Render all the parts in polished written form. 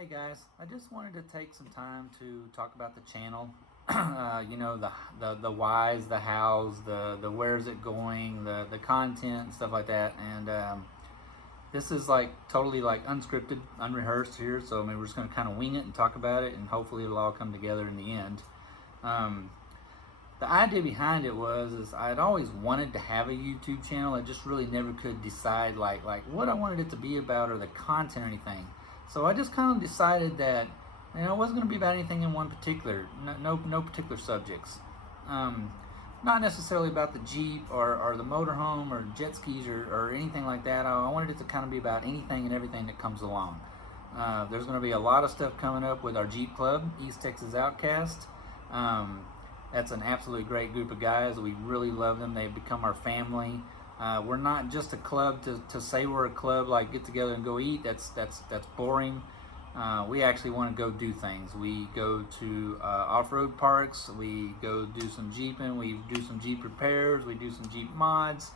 Hey guys, I just wanted to take some time to talk about the channel. The whys, the hows, the where's it going, the content and stuff like that. And this is like totally like unscripted, unrehearsed here. So I mean, we're just gonna kind of wing it and talk about it, and hopefully it'll all come together in the end. The idea behind it is I'd always wanted to have a YouTube channel. I just really never could decide like what I wanted it to be about or the content or anything. So I just kind of decided that it wasn't going to be about anything in one particular, no particular subjects. Not necessarily about the Jeep or the motorhome or jet skis or anything like that. I wanted it to kind of be about anything and everything that comes along. There's going to be a lot of stuff coming up with our Jeep Club, East Texas Outcast. That's an absolutely great group of guys. We really love them. They've become our family. We're not just a club to say we're a club, like get together and go eat. That's boring. We actually want to go do things. We go to off-road parks. We go do some Jeeping. We do some Jeep repairs. We do some Jeep mods.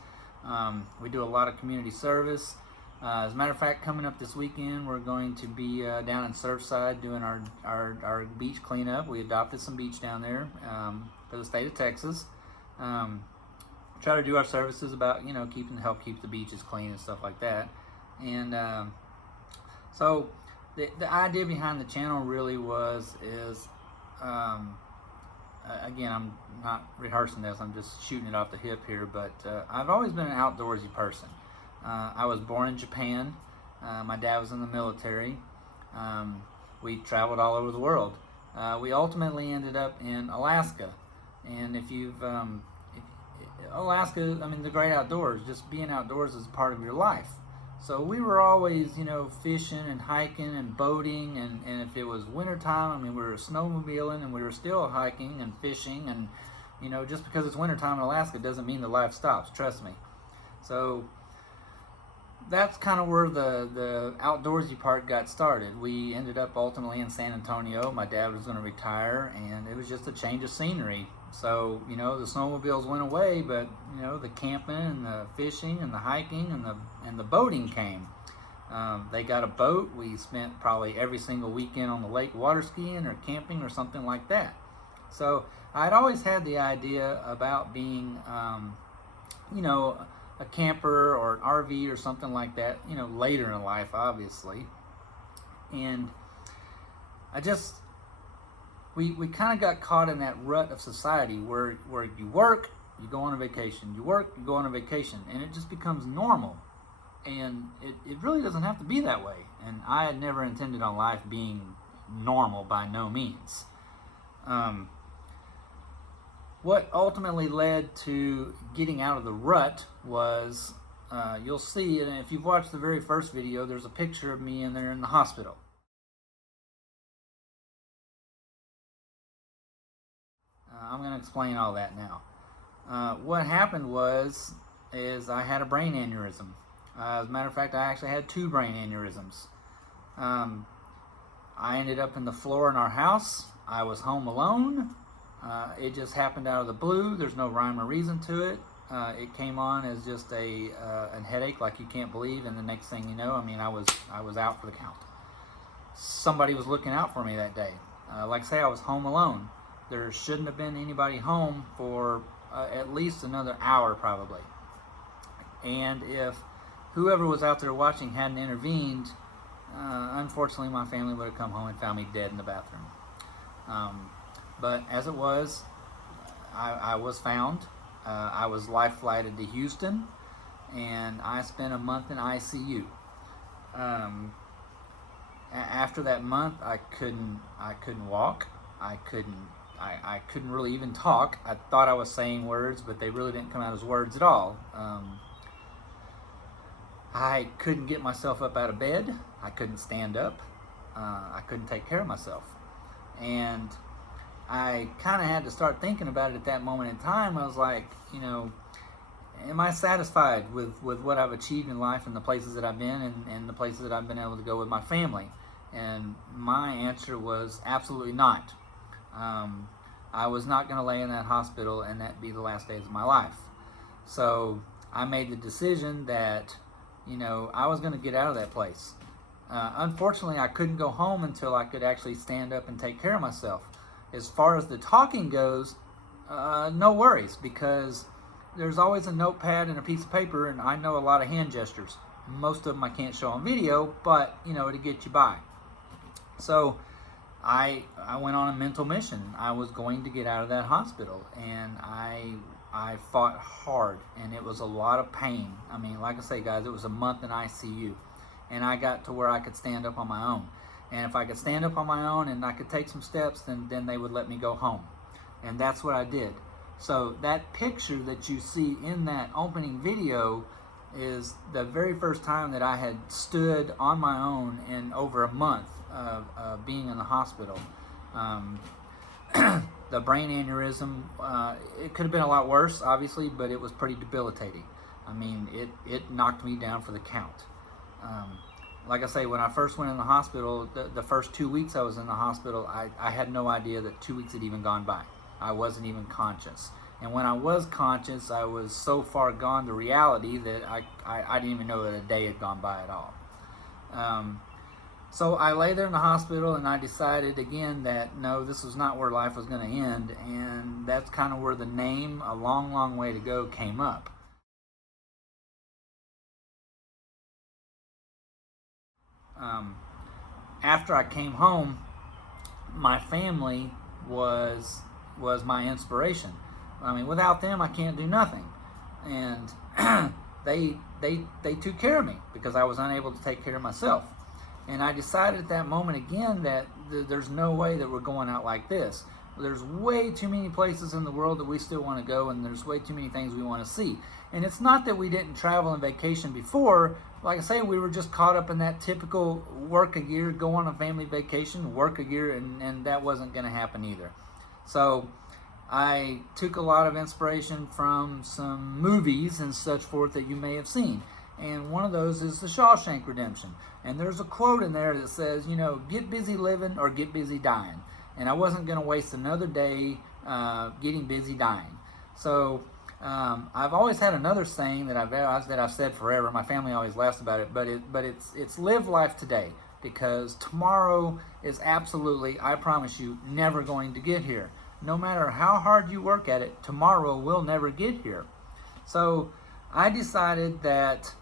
We do a lot of community service. As a matter of fact, coming up this weekend, we're going to be down in Surfside doing our beach cleanup. We adopted some beach down there for the state of Texas. Try to do our services about help keep the beaches clean and stuff like that. And so the idea behind the channel really is again, I'm not rehearsing this, I'm just shooting it off the hip here, but I've always been an outdoorsy person. I was born in Japan. My dad was in the military. We traveled all over the world. We ultimately ended up in Alaska, and if you've Alaska, I mean, the great outdoors, just being outdoors is part of your life. So we were always, fishing and hiking and boating, and if it was wintertime, I mean, we were snowmobiling and we were still hiking and fishing, and, just because it's wintertime in Alaska doesn't mean the life stops, trust me. So that's kind of where the outdoorsy part got started. We ended up ultimately in San Antonio. My dad was going to retire, and it was just a change of scenery. So, the snowmobiles went away, but, the camping and the fishing and the hiking and the boating came. They got a boat. We spent probably every single weekend on the lake water skiing or camping or something like that. So I'd always had the idea about being, a camper or an RV or something like that, later in life, obviously. And we kind of got caught in that rut of society where you work, you go on a vacation, you work, you go on a vacation, and it just becomes normal. And it really doesn't have to be that way. And I had never intended on life being normal by no means. What ultimately led to getting out of the rut was, you'll see, and if you've watched the very first video, there's a picture of me in there in the hospital. I'm going to explain all that now. What happened is I had a brain aneurysm. As a matter of fact, I actually had 2 brain aneurysms. I ended up in the floor in our house. I was home alone. It just happened out of the blue. There's no rhyme or reason to it. It came on as just a headache like you can't believe, and the next thing you know, I mean, I was out for the count. Somebody was looking out for me that day. Like I say, I was home alone. There shouldn't have been anybody home for at least another hour probably. And if whoever was out there watching hadn't intervened, unfortunately my family would have come home and found me dead in the bathroom. But as it was, I was found. I was life flighted to Houston, and I spent a month in ICU. After that month, I couldn't walk. I couldn't really even talk. I thought I was saying words, but they really didn't come out as words at all. I couldn't get myself up out of bed. I couldn't stand up. I couldn't take care of myself. And I kind of had to start thinking about it at that moment in time. I was like, am I satisfied with what I've achieved in life and the places that I've been and the places that I've been able to go with my family? And my answer was absolutely not. I was not going to lay in that hospital and that be the last days of my life. So I made the decision that, I was going to get out of that place. Unfortunately, I couldn't go home until I could actually stand up and take care of myself. As far as the talking goes, no worries, because there's always a notepad and a piece of paper, and I know a lot of hand gestures. Most of them I can't show on video, but to get you by. So I went on a mental mission. I was going to get out of that hospital, and I fought hard, and it was a lot of pain. I mean, like I say, guys, it was a month in ICU, and I got to where I could stand up on my own. And if I could stand up on my own and I could take some steps, then they would let me go home. And that's what I did. So that picture that you see in that opening video is the very first time that I had stood on my own in over a month of being in the hospital. The brain aneurysm, it could have been a lot worse, obviously, but it was pretty debilitating. I mean, it knocked me down for the count. Like I say, when I first went in the hospital, the first 2 weeks I was in the hospital, I had no idea that 2 weeks had even gone by. I wasn't even conscious. And when I was conscious, I was so far gone to reality that I didn't even know that a day had gone by at all. So I lay there in the hospital, and I decided again that no, this was not where life was going to end, and that's kind of where the name A Long Long Way to Go came up. After I came home, my family was my inspiration. I mean, without them, I can't do nothing. And they took care of me because I was unable to take care of myself. And I decided at that moment again that there's no way that we're going out like this. There's way too many places in the world that we still want to go, and there's way too many things we want to see. And it's not that we didn't travel and vacation before. Like I say, we were just caught up in that typical work a year, go on a family vacation, work a year, and that wasn't going to happen either. So I took a lot of inspiration from some movies and such forth that you may have seen. And one of those is The Shawshank Redemption. And there's a quote in there that says, get busy living or get busy dying. And I wasn't going to waste another day getting busy dying. So I've always had another saying that I've said forever. My family always laughs about it, but it's live life today, because tomorrow is absolutely, I promise you, never going to get here. No matter how hard you work at it, tomorrow will never get here. So I decided that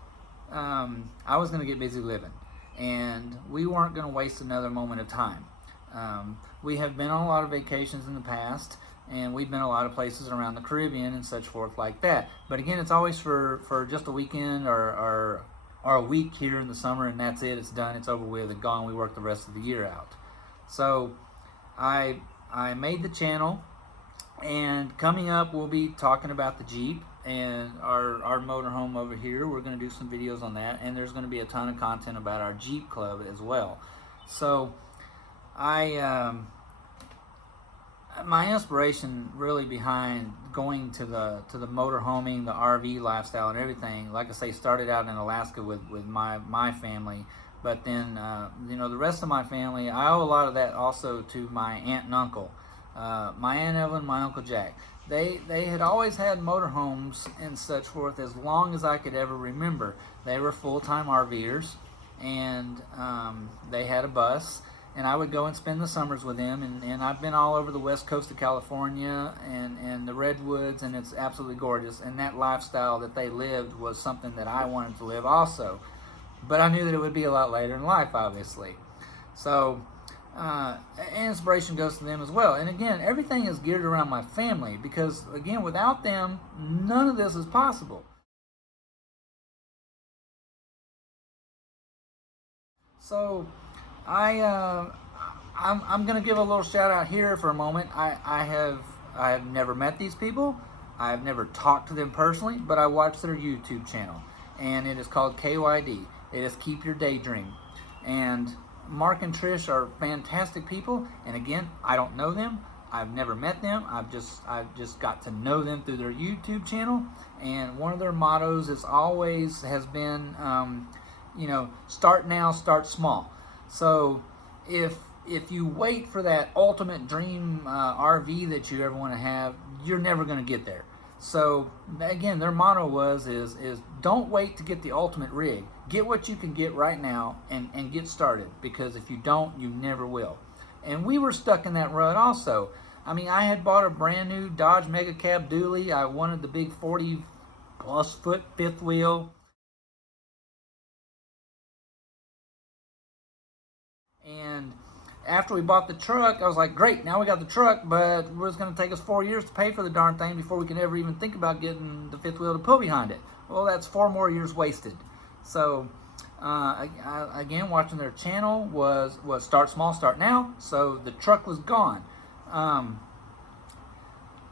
I was going to get busy living, and we weren't going to waste another moment of time. We have been on a lot of vacations in the past, and we've been a lot of places around the Caribbean and such forth like that. But again, it's always for just a weekend or a week here in the summer, and that's it. It's done. It's over with and gone. We work the rest of the year out. So I made the channel, and coming up we'll be talking about the Jeep and our motorhome over here. We're going to do some videos on that, and there's going to be a ton of content about our Jeep Club as well. So my inspiration really behind going to the motorhoming, the RV lifestyle and everything, like I say, started out in Alaska with my family. But then, the rest of my family, I owe a lot of that also to my aunt and uncle. My Aunt Evelyn, my Uncle Jack. They had always had motorhomes and such forth as long as I could ever remember. They were full-time RVers, and they had a bus, and I would go and spend the summers with them. And I've been all over the west coast of California and the Redwoods, and it's absolutely gorgeous. And that lifestyle that they lived was something that I wanted to live also. But I knew that it would be a lot later in life, obviously. So inspiration goes to them as well. And again, everything is geared around my family, because again, without them, none of this is possible. So I'm going to give a little shout out here for a moment. I have never met these people. I've never talked to them personally, but I watch their YouTube channel, and it is called KYD. It is Keep Your Daydream. And Mark and Trish are fantastic people, and again, I don't know them. I've never met them. I've just got to know them through their YouTube channel, and one of their mottos has been start now, start small. So if you wait for that ultimate dream RV that you ever want to have, you're never going to get there. So again, their motto is don't wait to get the ultimate rig. Get what you can get right now and get started, because if you don't, you never will. And we were stuck in that rut also. I mean, I had bought a brand new Dodge Mega Cab dually. I wanted the big 40+ foot fifth wheel. And after we bought the truck, I was like, great, now we got the truck, but it's going to take us 4 years to pay for the darn thing before we can ever even think about getting the fifth wheel to pull behind it. Well, that's 4 more years wasted. So, again, watching their channel was Start Small, Start Now. So the truck was gone. I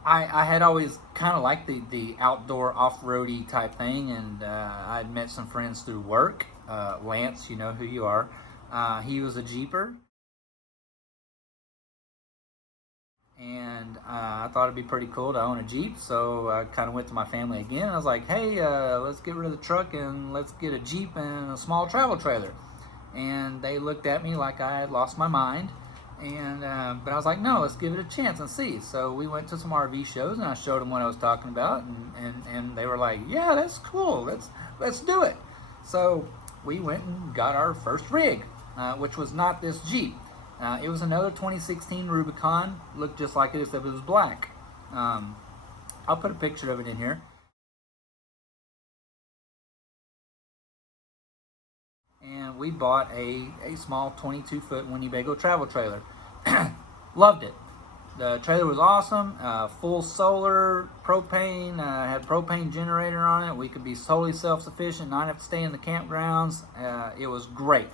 had always kind of liked the outdoor off-roady type thing, and I'd met some friends through work. Lance, you know who you are. He was a Jeeper. And I thought it'd be pretty cool to own a Jeep, so I kind of went to my family again. I was like, hey, let's get rid of the truck and let's get a Jeep and a small travel trailer. And they looked at me like I had lost my mind. And but I was like, no, let's give it a chance and see. So we went to some RV shows, and I showed them what I was talking about, and they were like, yeah, that's cool, let's do it. So we went and got our first rig, which was not this Jeep. It was another 2016 Rubicon. Looked just like it, except it was black. I'll put a picture of it in here. And we bought a small 22-foot Winnebago travel trailer. Loved it. The trailer was awesome. Full solar, propane, had a propane generator on it. We could be totally self-sufficient, not have to stay in the campgrounds. It was great.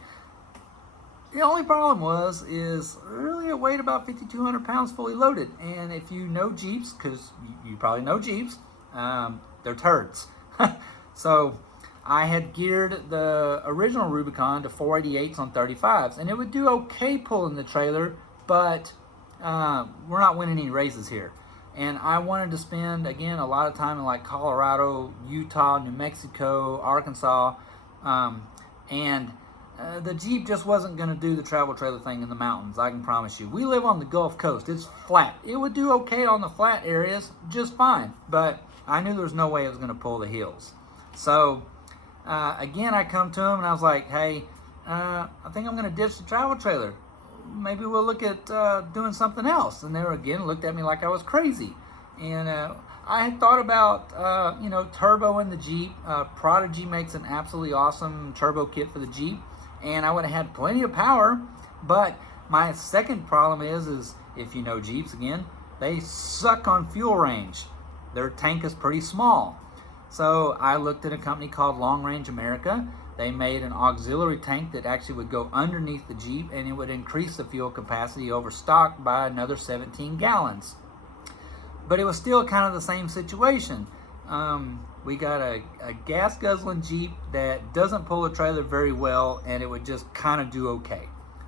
The only problem is really it weighed about 5,200 pounds fully loaded. And if you know Jeeps, because you probably know Jeeps, they're turds. So I had geared the original Rubicon to 488s on 35s, and it would do okay pulling the trailer, but we're not winning any races here. And I wanted to spend, again, a lot of time in like Colorado, Utah, New Mexico, Arkansas, and the Jeep just wasn't going to do the travel trailer thing in the mountains, I can promise you. We live on the Gulf Coast. It's flat. It would do okay on the flat areas, just fine. But I knew there was no way it was going to pull the hills. So, again, I come to them and I was like, hey, I think I'm going to ditch the travel trailer. Maybe we'll look at doing something else. And they again looked at me like I was crazy. And I had thought about, turbo in the Jeep. Prodigy makes an absolutely awesome turbo kit for the Jeep. And I would have had plenty of power, but my second problem is if you know Jeeps again, they suck on fuel range. Their tank is pretty small. So I looked at a company called Long Range America. They made an auxiliary tank that actually would go underneath the Jeep, and it would increase the fuel capacity over stock by another 17 gallons. But it was still kind of the same situation. We got a gas guzzling Jeep that doesn't pull a trailer very well, and it would just kind of do okay.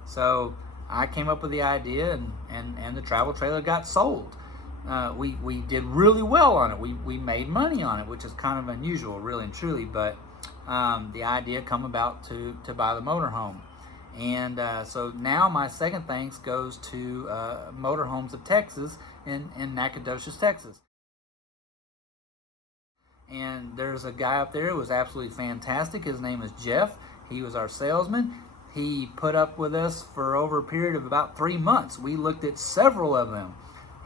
So I came up with the idea, and the travel trailer got sold. We did really well on it. We made money on it, which is kind of unusual, really and truly. But the idea come about to buy the motorhome. And so now my second thanks goes to Motorhomes of Texas in Nacogdoches, Texas. And there's a guy up there who was absolutely fantastic. His name is Jeff. He was our salesman. He put up with us for over a period of about 3 months. We looked at several of them.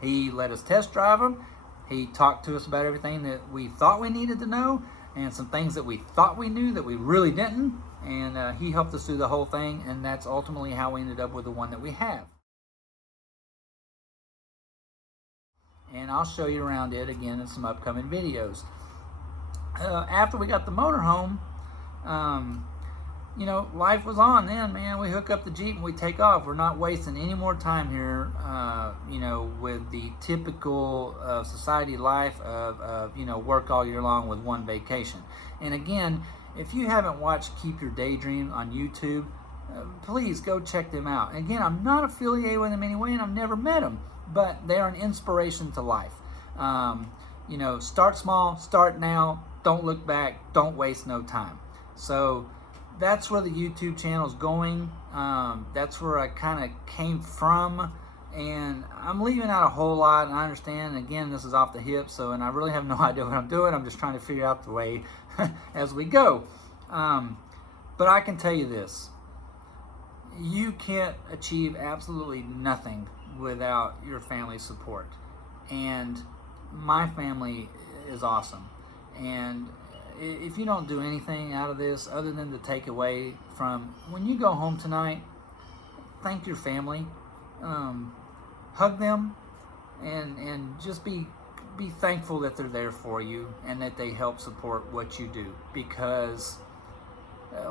He let us test drive them. He talked to us about everything that we thought we needed to know, and some things that we thought we knew that we really didn't. And he helped us through the whole thing, and that's ultimately how we ended up with the one that we have. And I'll show you around it again in some upcoming videos. After we got the motorhome, life was on then, man. We hook up the Jeep and we take off. We're not wasting any more time here, with the typical society life of work all year long with one vacation. And again, if you haven't watched Keep Your Daydream on YouTube, please go check them out. And again, I'm not affiliated with them anyway, and I've never met them, but they're an inspiration to life. Start small, start now, don't look back, don't waste no time. So that's where the YouTube channel is going. That's where I kind of came from, And I'm leaving out a whole lot, and I understand, again, this is off the hip, and I really have no idea what I'm doing. I'm just trying to figure out the way as we go. But I can tell you this. You can't achieve absolutely nothing without your family's support. And my family is awesome. And if you don't do anything out of this other than to take away from, when you go home tonight, thank your family. Hug them, and just be thankful that they're there for you and that they help support what you do. Because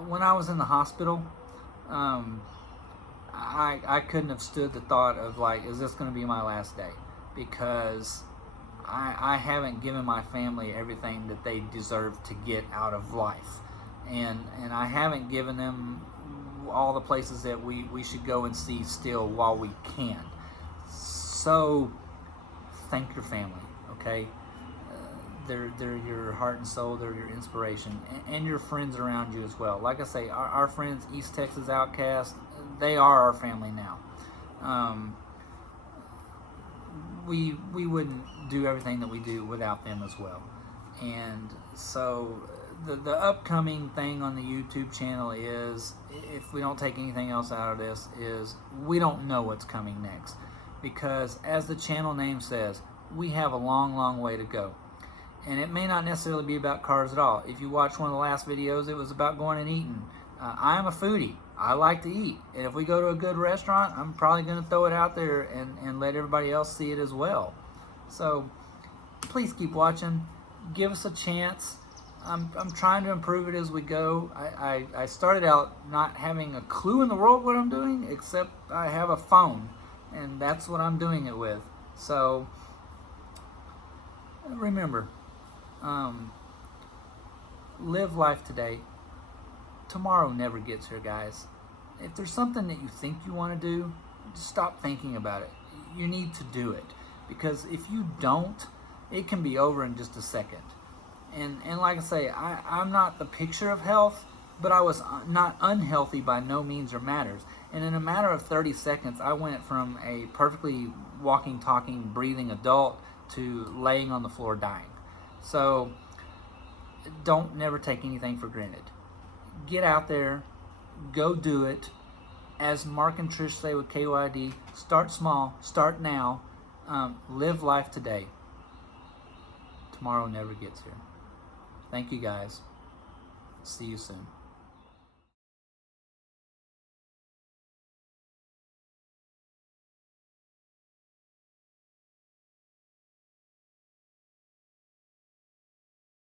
when I was in the hospital, I couldn't have stood the thought of, like, is this going to be my last day? Because I haven't given my family everything that they deserve to get out of life, and I haven't given them all the places that we should go and see still while we can. So thank your family, okay? They're your heart and soul. They're your inspiration, and your friends around you as well. Like I say, our friends, East Texas Outcast, they are our family now. We wouldn't do everything that we do without them as well. And so the upcoming thing on the YouTube channel is, if we don't take anything else out of this, is we don't know what's coming next. Because as the channel name says, we have a long, long way to go. And it may not necessarily be about cars at all. If you watch one of the last videos, it was about going and eating. I'm a foodie. I like to eat. And if we go to a good restaurant, I'm probably going to throw it out there and let everybody else see it as well. So please keep watching. Give us a chance. I'm trying to improve it as we go. I started out not having a clue in the world what I'm doing, except I have a phone. And that's what I'm doing it with. So remember, live life today. Tomorrow never gets here, guys. If there's something that you think you want to do, just stop thinking about it. You need to do it. Because if you don't, it can be over in just a second. And like I say, I'm not the picture of health, but I was not unhealthy by no means or matters. And in a matter of 30 seconds, I went from a perfectly walking, talking, breathing adult to laying on the floor dying. So don't never take anything for granted. Get out there, go do it. As Mark and Trish say with KYD, start small, start now, live life today. Tomorrow never gets here. Thank you, guys. See you soon.